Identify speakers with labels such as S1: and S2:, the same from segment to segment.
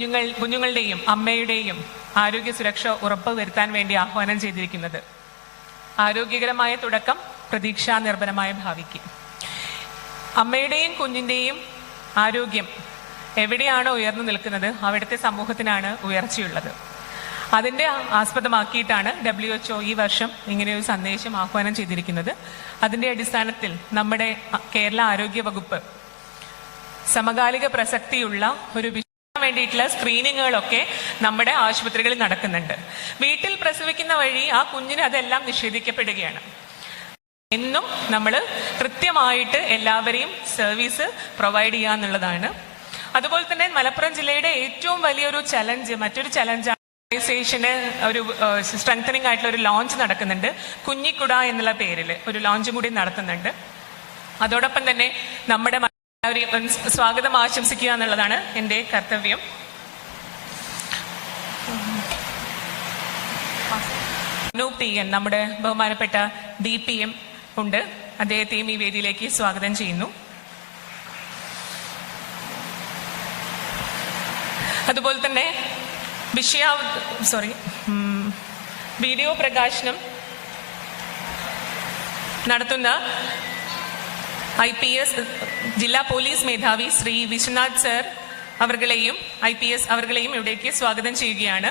S1: കുഞ്ഞുങ്ങൾ കുഞ്ഞുങ്ങളുടെയും അമ്മയുടെയും ആരോഗ്യ സുരക്ഷ ഉറപ്പുവരുത്താൻ വേണ്ടി ആഹ്വാനം ചെയ്തിരിക്കുന്നത്. ആരോഗ്യകരമായ തുടക്കം പ്രതീക്ഷാ നിർഭരമായ ഭാവിക്ക്. അമ്മയുടെയും കുഞ്ഞിന്റെയും ആരോഗ്യം എവിടെയാണ് ഉയർന്നു നിൽക്കുന്നത്? അവിടുത്തെ സമൂഹത്തിനാണ് ഉയർച്ചയുള്ളത്. അതിന്റെ ആസ്പദമാക്കിയിട്ടാണ് ഡബ്ല്യു എച്ച് ഈ വർഷം ഇങ്ങനെയൊരു സന്ദേശം ആഹ്വാനം ചെയ്തിരിക്കുന്നത്. അതിന്റെ അടിസ്ഥാനത്തിൽ നമ്മുടെ കേരള ആരോഗ്യ വകുപ്പ് സമകാലിക പ്രസക്തിയുള്ള ഒരു വേണ്ടിയിട്ടുള്ള സ്ക്രീനിങ്ങുകളൊക്കെ നമ്മുടെ ആശുപത്രികളിൽ നടക്കുന്നുണ്ട്. വീട്ടിൽ പ്രസവിക്കുന്ന വഴി ആ കുഞ്ഞിന് അതെല്ലാം നിഷേധിക്കപ്പെടുകയാണ്. എന്നും നമ്മൾ കൃത്യമായിട്ട് എല്ലാവരെയും സർവീസ് പ്രൊവൈഡ് ചെയ്യുക എന്നുള്ളതാണ്. അതുപോലെ തന്നെ മലപ്പുറം ജില്ലയുടെ ഏറ്റവും വലിയൊരു ചലഞ്ച് മറ്റൊരു ചലഞ്ച് ഓർഗനൈസേഷന് ഒരു സ്ട്രെങ്തനിങ് ആയിട്ടുള്ള ഒരു ലോഞ്ച് നടക്കുന്നുണ്ട്. കുഞ്ഞിക്കുട എന്നുള്ള പേരിൽ ഒരു ലോഞ്ചും കൂടി നടത്തുന്നുണ്ട്. അതോടൊപ്പം തന്നെ നമ്മുടെ എല്ലാവരെയും സ്വാഗതം ആശംസിക്കുക എന്നുള്ളതാണ് എന്റെ കർത്തവ്യം. നമ്മുടെ ബഹുമാനപ്പെട്ട ഡി പി എം ഉണ്ട്. അദ്ദേഹത്തെയും ഈ വേദിയിലേക്ക് സ്വാഗതം ചെയ്യുന്നു. അതുപോലെ തന്നെ വിഷയ സോറി വീഡിയോ പ്രകാശനം നടത്തുന്ന ഐ പി എസ് ജില്ലാ പോലീസ് മേധാവി ശ്രീ വിശ്വനാഥ് സർ അവർകളെയും ഐ പി എസ് അവർകളെയും ഇവിടേക്ക് സ്വാഗതം ചെയ്യുകയാണ്.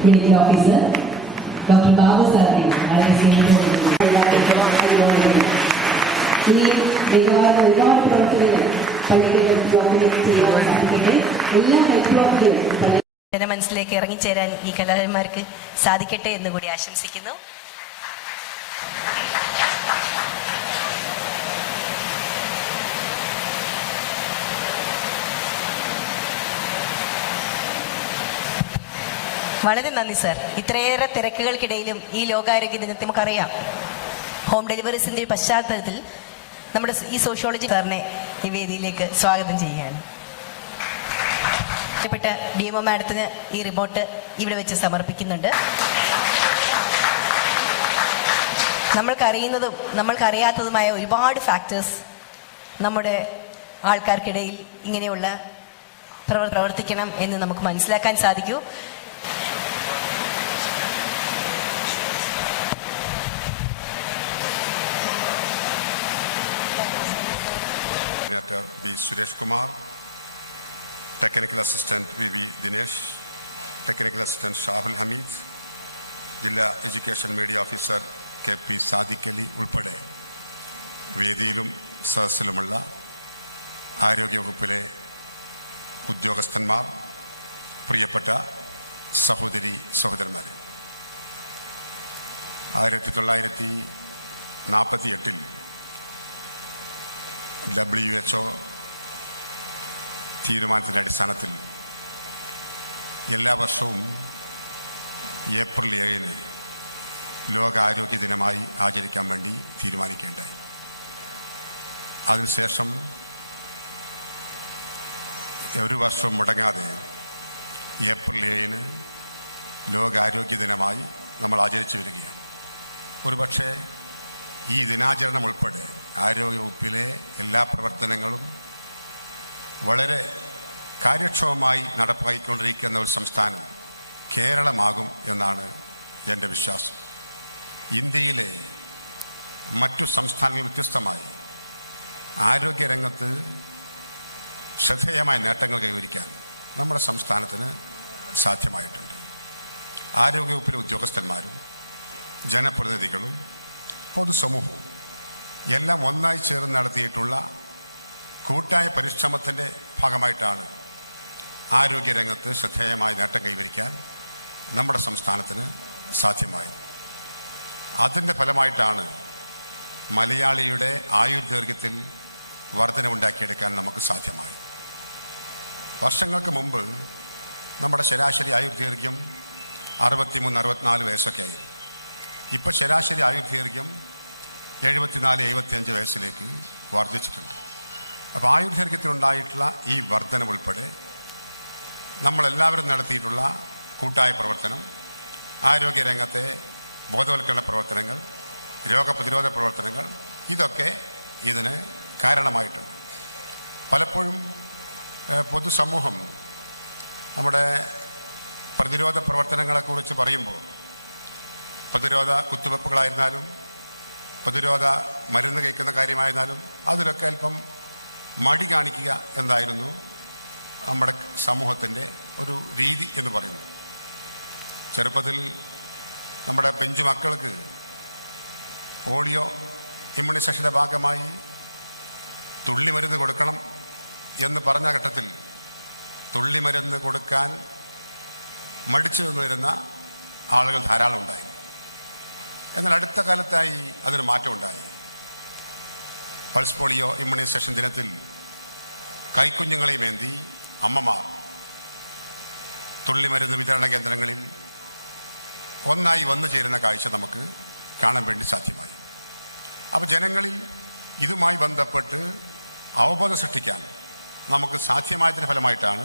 S2: Clinical officer doctor
S3: ഇറങ്ങിച്ചേരാൻ ഈ കലാകാരന്മാർക്ക് സാധിക്കട്ടെ എന്ന് കൂടി ആശംസിക്കുന്നു. വളരെ നന്ദി സർ. ഇത്രയേറെ തിരക്കുകൾക്കിടയിലും ഈ ലോകാരോഗ്യ ദിനത്തെ നമുക്കറിയാം. ഹോം ഡെലിവറീസിന്റെ പശ്ചാത്തലത്തിൽ നമ്മുടെ ഈ സോഷ്യോളജി സാറിനെ ഈ വേദിയിലേക്ക് സ്വാഗതം ചെയ്യുകയാണ്. ഇഷ്ടപ്പെട്ട ഡി എം ഒ മാഡത്തിന് ഈ റിപ്പോർട്ട് ഇവിടെ വെച്ച് സമർപ്പിക്കുന്നുണ്ട്. നമ്മൾക്കറിയുന്നതും നമ്മൾക്കറിയാത്തതുമായ ഒരുപാട് ഫാക്ടേഴ്സ് നമ്മുടെ ആൾക്കാർക്കിടയിൽ ഇങ്ങനെയുള്ള പ്രവർത്തിക്കണം എന്ന് നമുക്ക് മനസ്സിലാക്കാൻ സാധിക്കൂ.
S4: Coordinator B Suresh Kumar technical assistant V V Dinesh technical assistant Shahul Hameed ജില്ലാ education media officer K P Sadiq Ali ഉൾപ്പെടെ വേദിയിലും സദസ്സിലുമുള്ള ആരോഗ്യവകുപ്പിലെ ഉദ്യോഗസ്ഥന്മാർ പ്രിയപ്പെട്ട സഹോദരി സഹോദരന്മാരെ. ആയിരത്തി തൊള്ളായിരത്തി നാൽപ്പത്തി എട്ടിൽ ഡബ്ല്യു എച്ച് ഒ തീരുമാനത്തിന്റെ അടിസ്ഥാനത്തിൽ എല്ലാ വർഷവും ഏപ്രിൽ ഏഴിന് ലോകാരോഗ്യ ദിനമായി ആചരിക്കാൻ വേണ്ടി തീരുമാനിക്കേണ്ടായി. അതിനുശേഷം ഒരു വർഷം മുടങ്ങാതെ ഏപ്രിൽ ഏഴിന് ലോകാരോഗ്യ ദിനമായി നമ്മൾ ആചരിച്ചു വരികയാണ്. ഒരുപക്ഷെ ഈ ദിനാചരണം ഉൾപ്പെടെ ആരോഗ്യവകുപ്പിലെ എല്ലാ പ്രവർത്തനങ്ങളും വളരെ കാര്യക്ഷമമായി നടപ്പാക്കിക്കൊണ്ടിരിക്കുന്ന ഒരു സംസ്ഥാനം കേരളമാകും എന്നാണ് എന്റെ വിശ്വാസം. ഇന്ത്യയിലെ മറ്റു സംസ്ഥാനങ്ങളിൽ വ്യത്യസ്തമായി ആരോഗ്യരംഗത്ത് ശ്രദ്ധേയമായ നേട്ടങ്ങൾ കൈവരിക്കാൻ നമ്മുടെ സംസ്ഥാനത്തിന് സാധ്യമായിട്ടുണ്ട്. ആരോഗ്യവകുപ്പിലെ ഉദ്യോഗസ്ഥന്മാരും ജനപ്രതിനിധികളും പൊതുസമൂഹവും എല്ലാം ഒന്നായി ചേർന്ന് നടത്തിയിട്ടുള്ള കൂട്ടായ പരിശ്രമത്തിന്റെ ഭാഗമായിട്ടാണ് ആരോഗ്യരംഗത്ത് ശ്രദ്ധേയമായ നേട്ടം കൈവരിക്കാൻ നമ്മുടെ സംസ്ഥാനത്തിന് സാധ്യമായി. അതിന്റെ ഫലമായിട്ടാണ് മലയാളിയുടെ ആയുർദൈർഘ്യത്തിൽ വർധനമുണ്ടാക്കിയെടുക്കാൻ നമുക്ക് സാധ്യമായി. വർഷങ്ങൾക്ക് മുമ്പ് നമ്മുടെ ശരാശരി ആയുർദൈർഘ്യം അറുപത്തിമൂന്ന് അറുപത്തിനാല് വയസ്സൊക്കെ ആയിരുന്നു ഇപ്പോൾ ശരാശരി ആയുർദൈർഘ്യം എഴുപത്തിനാല് എഴുപത്തിയഞ്ച് വയസ്സിലേക്ക് വർദ്ധിച്ചിട്ടുണ്ട്. അപ്പോൾ ആയുർദൈർഘ്യത്തിലുണ്ടായിട്ടുള്ള ഈ വർധന ഉൾപ്പെടെ നമ്മളെല്ലാവരും നടത്തിയിട്ടുള്ള കൂട്ടായ പ്രവർത്തനം ആരോഗ്യരംഗത്തെ ബോധവൽക്കരണ പ്രവർത്തനങ്ങൾ രോഗപ്രതിരോധ പ്രവർത്തനങ്ങൾ ഇതൊക്കെ ഇതിന് കാരണമായിട്ടുണ്ട്. പലപ്പോഴും പൊതുസമൂഹം നമ്മുടെ പ്രതിരോധ പ്രവർത്തനങ്ങളെക്കുറിച്ച് പറയുമ്പോൾ പ്രതിരോധ കുത്തിവെപ്പുകളായിരുന്നാലും പ്രതിരോധ മരുന്ന് കഴിക്കുന്ന കാര്യമായിരുന്നാലും അതിലൊക്കെ അല്പം മടി കാണിക്കുക എന്നായിരുന്നു നമ്മുടെ സമൂഹത്തിന്റെ ഒരു രീതി എന്ന് പറയുന്നത്. ചെറുപ്പത്തിൽ നമ്മുടെ പെഞ്ചു മക്കൾക്ക് പോളിയോ ഇമ്മ്യൂണൈസേഷന്റെ ഭാഗമായി തുള്ളി മരുന്ന് കൊടുക്കണം എന്ന് പറഞ്ഞ ഘട്ടത്തിൽ തുള്ളി മരുന്ന് കൊടുക്കാൻ മടിച്ചു നിന്നിരുന്ന ആളുകൾ ധാരാളം ഉണ്ടായിരുന്നു. എന്നാൽ അടുത്ത കാലത്തായി അതിന് മാറ്റമുണ്ടായി. പൾസ് പോളിയോ ഇമ്മ്യൂണൈസേഷൻ ദിനത്തിൽ കൈക്കുഞ്ഞുങ്ങളെയും ഏന്തി അമ്മമാർ തുള്ളിമരുന്ന് വിതരണ കേന്ദ്രങ്ങളിൽ ഒന്നായി വന്നു ചേരുന്ന കാഴ്ച നമുക്ക് കാണാൻ വേണ്ടി സാധ്യമായി. അപ്പോൾ ജനങ്ങളിൽ ഇതുമായി ബന്ധപ്പെട്ട് അവബോധം സൃഷ്ടിക്കാൻ നമുക്ക് സാധ്യമായതിന്റെ ഫലമായിട്ടാണ്